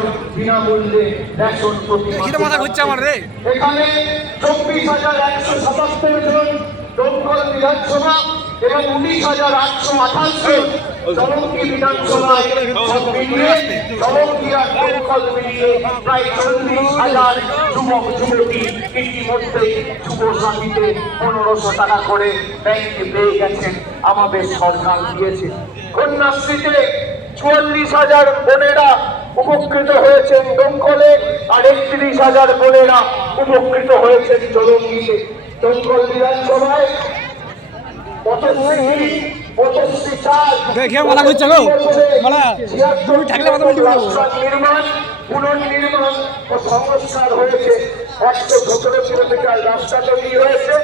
Ration বিনামূল্যে ration প্রতি এখানে 24,177 জন দমকল বিধানসভা এবং 19,828 চলঙ্কি বিধানসভায় চলঙ্কি আর দমকল মিলিয়ে প্রায় 40,000 যুবক যুবতী ইতিমধ্যে যুবসাথীতে 1500 টাকা করে ব্যাংকে পেয়ে গেছেন। আমাদের সরকার দিয়েছে। কন্যাশ্রীতে 44,000 বোনেরা উপকৃত হয়েছেন দমকলে, আর 31,000 বোনেরা উপকৃত হয়েছেন চলঙ্গিতে। দমকল বিধানসভায় পুনর্নির্মাণ ও সংস্কার হয়েছে। 117 কিলোমিটার রাস্তা তৈরি হয়েছে,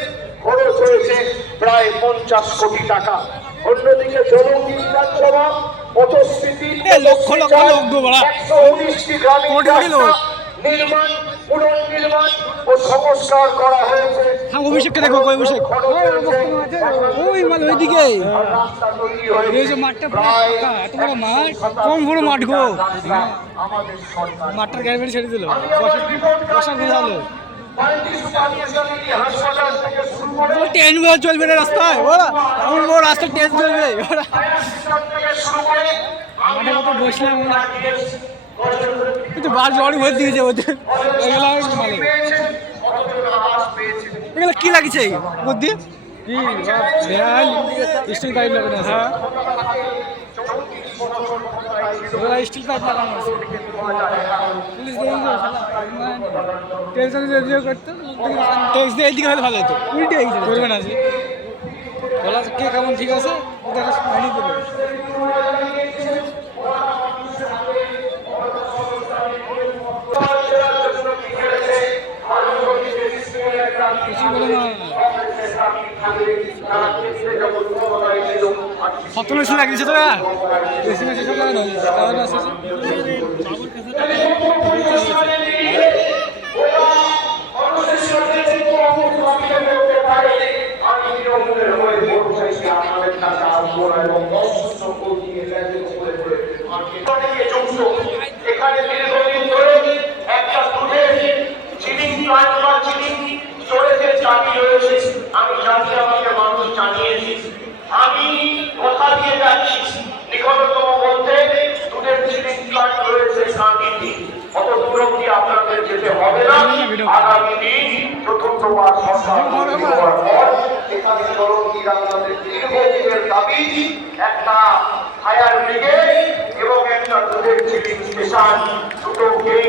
খরচ হয়েছে প্রায় 50 কোটি টাকা। অন্যদিকে চলঙ্গি বিধানসভা 119টি গ্রামীণ রাস্তা নির্মাণ, পুনর্নির্মাণ ও সংস্কার করা হয়েছে। অভিষেককে দেখো, অভিষেক ওই মানে ওইদিকে মাঠটা এত বড় মাঠ, কম বড় মাঠ গো। মাঠটার গাড়ি ছেড়ে দিল, বসা বোঝালো ট্রেন চলবে না রাস্তায়, ওরা এমন বড় রাস্তায় ট্রেন চলবে। ওরা মাঠে মতো বসলাম, কিন্তু বার জড়ি ভরে দিয়েছে ওদের। এগুলো কি লাগছে বুদ্ধি স্টিল পাইপ লাগানো আছে, স্টিল পাইপ লাগানো আছে। পুলিশ করতো ট্যাক্স দিয়ে এইদিকে হলে ভালো হতো, উল্টে করবে না যে বলা কে কেমন ঠিক আছে ওদের মানি দেবে। কত মেশিন লাগিয়েছে তো এখানে দীর্ঘদিন ধরে একটা স্টোরেজের চাবি রয়েছে। আমি জানি, আমাকে মানুষ জানিয়েছি। আমি কথা দিয়ে যাচ্ছি, নিকটতম বলতে দুধের চিনিং প্লান্ট রয়েছে কাঁদিতে, অত দূর অব্দি আপনাদের যেতে হবে না। আগামী দিন চতুর্থবার সরকার হওয়ার পর এখানে চলঙ্গির আমাদের দীর্ঘদিনের দাবি একটা ফায়ার ব্রিগেড এবং একটা দুধের চিনিং স্টেশন, দুটোকেই